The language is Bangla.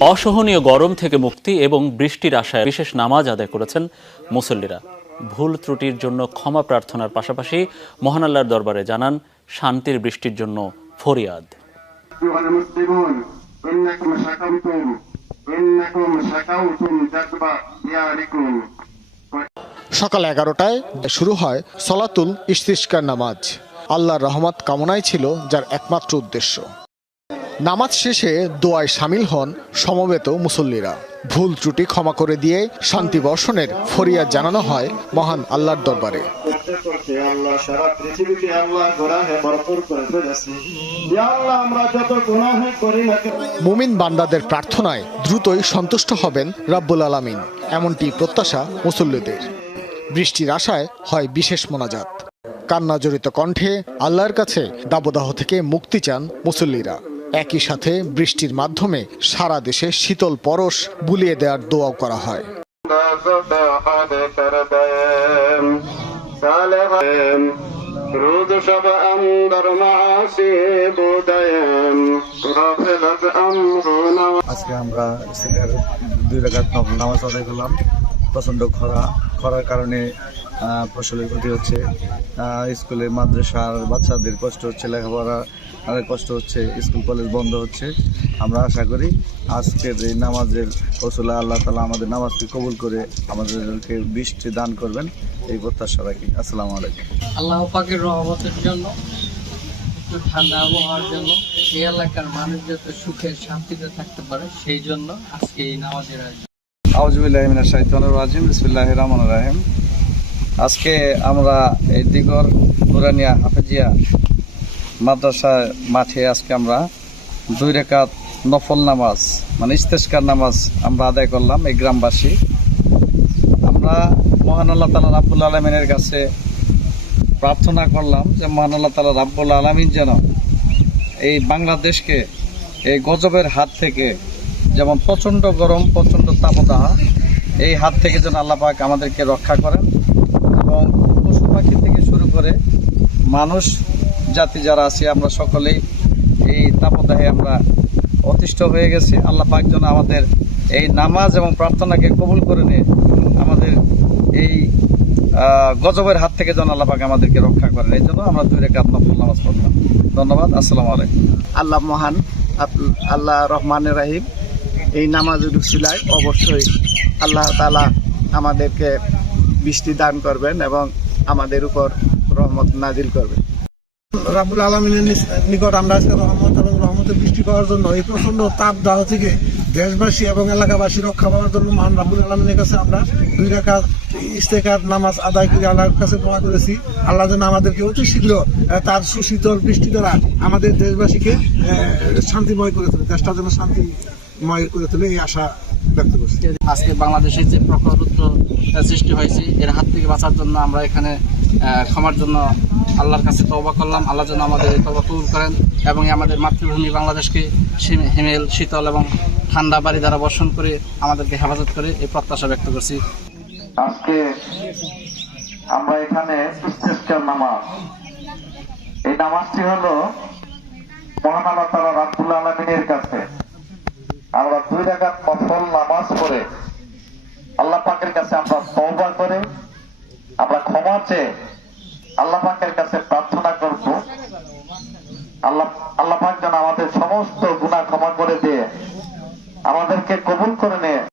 অসহনীয় গরম থেকে মুক্তি এবং বৃষ্টির আশায় বিশেষ নামাজ আদায় করেছেন মুসল্লিরা। ভুল ত্রুটির জন্য ক্ষমা প্রার্থনার পাশাপাশি মহানাল্লার দরবারে জানান শান্তির বৃষ্টির জন্য ফরিয়াদ। সকাল এগারোটায় শুরু হয় সলাতুল ইস্তিস্কার নামাজ। আল্লাহর রহমত কামনাই ছিল যার একমাত্র উদ্দেশ্য। নামাজ শেষে দোয়ায় সামিল হন সমবেত মুসল্লিরা। ভুল ত্রুটি ক্ষমা করে দিয়ে শান্তি বর্ষণের ফরিয়াদ জানানো হয় মহান আল্লাহর দরবারে। মুমিন বান্দাদের প্রার্থনায় দ্রুতই সন্তুষ্ট হবেন রাব্বুল আলামিন এমনটি প্রত্যাশা মুসল্লিদের। বৃষ্টির আশায় হয় বিশেষ মোনাজাত। কান্না জড়িত কণ্ঠে আল্লাহর কাছে দাবদাহ থেকে মুক্তি চান মুসল্লিরা। একই সাথে বৃষ্টির মাধ্যমে সারা দেশে শীতল পরশ বুলিয়ে দেওয়ার দোয়াও করা হয়। আজকে আমরা দুই নামাজ আদায় করলাম। প্রচণ্ড খরা, খরার কারণে ফসলের ক্ষতি হচ্ছে। স্কুলে, মাদ্রাসার বাচ্চাদের কষ্ট হচ্ছে, লেখাপড়া আর কষ্ট হচ্ছে স্কুল কলেজ বন্ধ হচ্ছে। আমরা আশা করি আজকের এই নামাজের ফসলে আল্লাহ তালা আমাদের নামাজকে কবুল করে আমাদেরকে বৃষ্টি দান করবেন এই প্রত্যাশা রাখি। আসসালামু আলাইকুম। আল্লাহ পাকের রহমতের জন্য একটু ঠান্ডা আবহাওয়ার জন্য এই এলাকার মানুষ যাতে সুখে শান্তিতে থাকতে পারে সেই জন্য আজকে এই নামাজের আয়োজন। রাজিম রহিম। আজকে আমরা এই দিগর নুরানিয়া হাফেজিয়া মাদ্রাসা মাঠে আজকে আমরা দুই রেখাত নফল নামাজ মানে ইস্তেস্কার নামাজ আমরা আদায় করলাম এই গ্রামবাসী। আমরা মহান আল্লাহ তালা রাব্বুল আলমিনের কাছে প্রার্থনা করলাম যে মহান আল্লাহ তালা রাব্বুল আলমিন যেন এই বাংলাদেশকে এই গজবের হাত থেকে যেমন প্রচণ্ড গরম, প্রচণ্ড তাপদাহ, এই হাত থেকে যেন আল্লাহ পাক আমাদেরকে রক্ষা করেন এবং পশু পাখি থেকে শুরু করে মানুষ জাতি যারা আছে, আমরা সকলেই এই তাপদাহে আমরা অতিষ্ঠ হয়ে গেছি। আল্লাহ পাক যেন আমাদের এই নামাজ এবং প্রার্থনাকে কবুল করে নিয়ে আমাদের এই গজবের হাত থেকে যেন আল্লাহ পাক আমাদেরকে রক্ষা করেন। এই জন্য আমরা দুই রেখা নফল নামাজ পড়লাম। ধন্যবাদ, আসসালামু আলাইকুম। আল্লাহ মহান, আল্লাহ রহমান রাহিম। এই নামাজের উসিলায় অবশ্যই আল্লাহ তালা আমাদেরকে বৃষ্টি দান করবেন এবং আমাদের উপর রহমত নাজিল করবেন। রাবুল আলমিনের নিকট আমরা আজকে রহমত এবং রহমতের বৃষ্টি পাওয়ার জন্য এই প্রচণ্ড তাপ দাহ থেকে দেশবাসী এবং এলাকাবাসী রক্ষা পাওয়ার জন্য মহান রাবুল আলমিনের কাছে আমরা দুই রাখা ইস্তেকার নামাজ আদায় করে আল্লাহর কাছে দোয়া করেছি। আল্লাহ যেন আমাদেরকে অতি শীঘ্র তার সুশীতল বৃষ্টি দ্বারা আমাদের দেশবাসীকে শান্তিময় করে তোলে, দেশটা যেন শান্তিময় করে তোলে এই আশা ব্যক্ত করছি। আজকে বাংলাদেশের যে প্রখরুদ্র সৃষ্টি হয়েছে, এর হাত থেকে বাঁচার জন্য আমরা এখানে ক্ষমার জন্য আল্লাহর কাছে তওবা করলাম। আল্লাহ যেন আমাদের এই তওবা কবুল করেন এবং আমাদের মাতৃভূমি বাংলাদেশকে হিমেল, শীতল এবং ঠান্ডা বাড়ি দ্বারা বর্ষণ করে আমাদেরকে হেফাজত করে এই প্রত্যাশা ব্যক্ত করছি। আজকে আমরা এখানে নামাজ। এই নামাজটি হলো মহান কাছে। আমরা দুই নফল নামাজ পড়ে আল্লাহ পাকের কাছে আমরা করে আমরা ক্ষমা চেয়ে আল্লাহ পাকের কাছে প্রার্থনা করব। আল্লাহ আল্লাহ